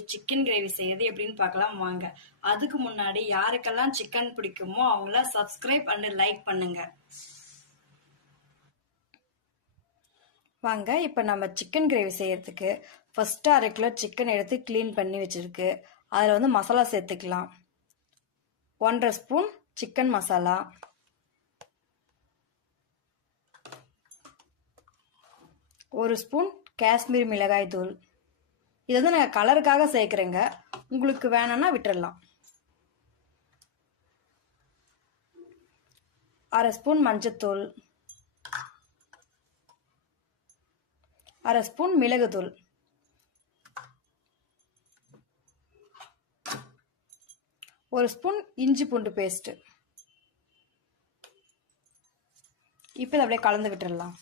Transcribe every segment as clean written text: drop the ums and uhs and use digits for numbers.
இன்னைக்கு chicken gravy செய்யறது எப்படின்னு பார்க்கலாம் வாங்க. அதுக்கு முன்னாடி யாருக்கெல்லாம் சிக்கன் பிடிக்குமோ அவங்கள சப்ஸ்கிரைப் அண்ட் லைக் பண்ணுங்க. வாங்க, இப்போ நம்ம சிக்கன் கிரேவி செய்யறதுக்கு ஃபர்ஸ்ட் 1/2 கிலோ சிக்கன் எடுத்து க்ளீன் பண்ணி வச்சிருக்கு. அதில் வந்து மசாலா சேர்த்துக்கலாம். 1.5 spoon chicken masala, 1 spoon Kashmir மிளகாய் தூள். இது வந்து நான் கலருக்காக சேர்க்குறேங்க, உங்களுக்கு வேணும்னா விட்டுடலாம். 1/2 ஸ்பூன் மஞ்சத்தூள், 1/2 ஸ்பூன் மிளகுத்தூள், 1 ஸ்பூன் இஞ்சி பூண்டு பேஸ்ட். இப்போ இதை அப்படியே கலந்து விட்டுடலாம்.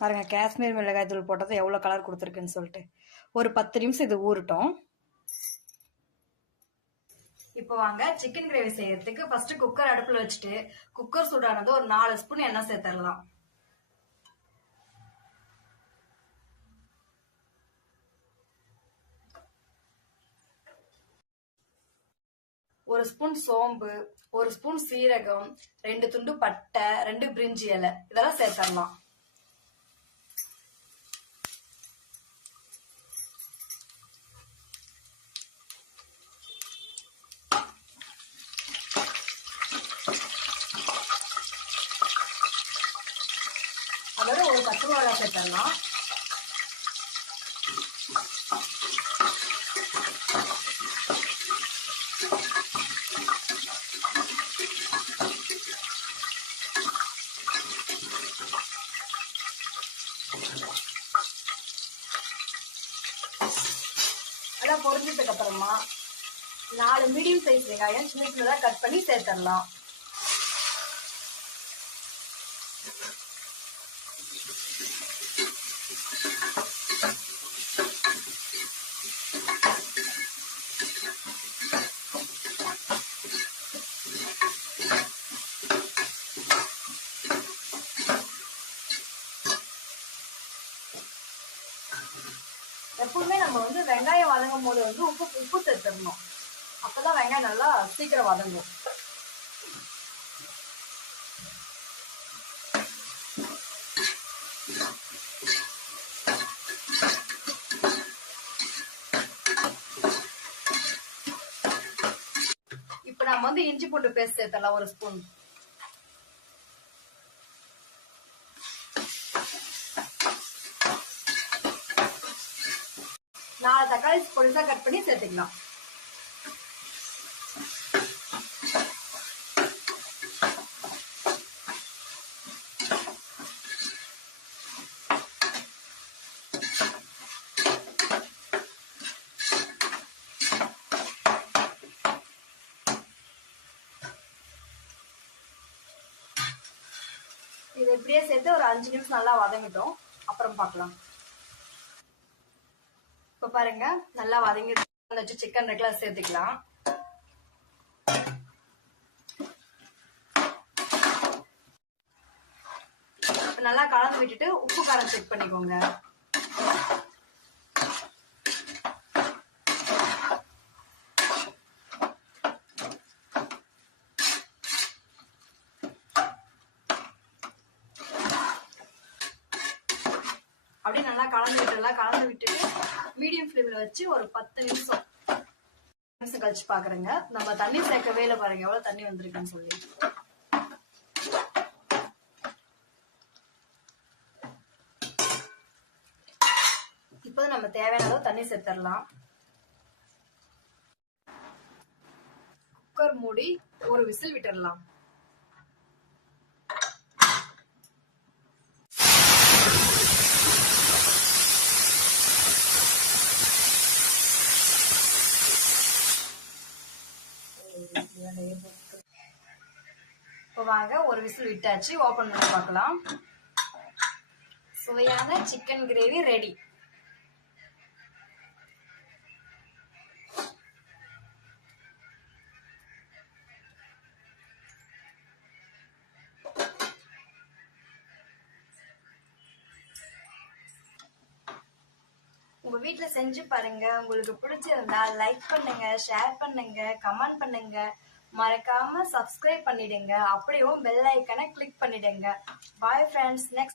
பாருங்க, காஷ்மீர் மிளகாய் தூள் போட்டது எவ்வளோ கலர் கொடுத்துருக்குன்னு சொல்லிட்டு. ஒரு 10 நிமிஷம் இது ஊறட்டும். இப்போ வாங்க, சிக்கன் கிரேவி செய்யறதுக்கு ஃபர்ஸ்ட் குக்கர் அடுப்புல வச்சுட்டு குக்கர் சூடானது ஒரு 4 ஸ்பூன் எண்ணெய் சேர்த்துடலாம். ஒரு ஸ்பூன் சோம்பு, 1 ஸ்பூன் சீரகம், 2 துண்டு பட்டை, 2 பிரிஞ்சி இலை, இதெல்லாம் சேர்த்துடலாம். அதோட ஒரு பச்சை மிளகாய் சேர்த்துடலாம். எல்லாம் பொரிஞ்சதுக்கு அப்புறமா 4 மீடியம் சைஸ் வெங்காயம் சின்ன சின்னதா கட் பண்ணி சேர்த்துடலாம். எப்பவுமே நம்ம வந்து வெங்காயம் வதங்கும் போது வந்து உப்பு சேர்த்துடணும். அப்பதான் வெங்காயம் நல்லா சீக்கிரம் வதங்கும். இப்ப நம்ம வந்து இஞ்சி பூண்டு பேஸ்ட் சேர்த்தலாம் 1 ஸ்பூன். நாலு தக்காளி பொடிசா கட் பண்ணி சேர்த்துக்கலாம். இது இப்படியே சேர்த்து ஒரு 5 நிமிஷம் நல்லா வதங்கிட்டோம், அப்புறம் பார்க்கலாம். இப்ப பாருங்க, நல்லா வதங்கி சிக்கன் ரெகுலர் சேர்த்துக்கலாம். நல்லா கலந்து விட்டுட்டு உப்பு காரம் செக் பண்ணிக்கோங்க. அப்படியே நல்லா கலந்து விட்டுட்டு மீடியம் ஃப்ளேம்ல வச்சு ஒரு 10 நிமிஷம் கழிச்சு பாக்குறேங்க. நம்ம தண்ணி சேர்க்கவே இல்லை, பாருங்க எவ்வளவு தண்ணி வந்திருக்குன்னு சொல்லி. இப்போ நம்ம தேவையான அளவு தண்ணி சேர்த்துடலாம். குக்கர் மூடி ஒரு விசில் விட்டுடலாம். இப்போ வாங்க, ஒரு விசில் விட்டாச்சு, ஓபன் பண்ணி பார்க்கலாம். சுவையான சிக்கன் கிரேவி ரெடி. உங்க வீட்ல செஞ்சு பாருங்க. உங்களுக்கு பிடிச்சிருந்தா லைக் பண்ணுங்க, ஷேர் பண்ணுங்க, கமெண்ட் பண்ணுங்க. மறக்காம சப்ஸ்கிரைப் பண்ணிடுங்க. அப்படியே பெல் ஐக்கனை கிளிக் பண்ணிடுங்க. Bye friends. நெக்ஸ்ட்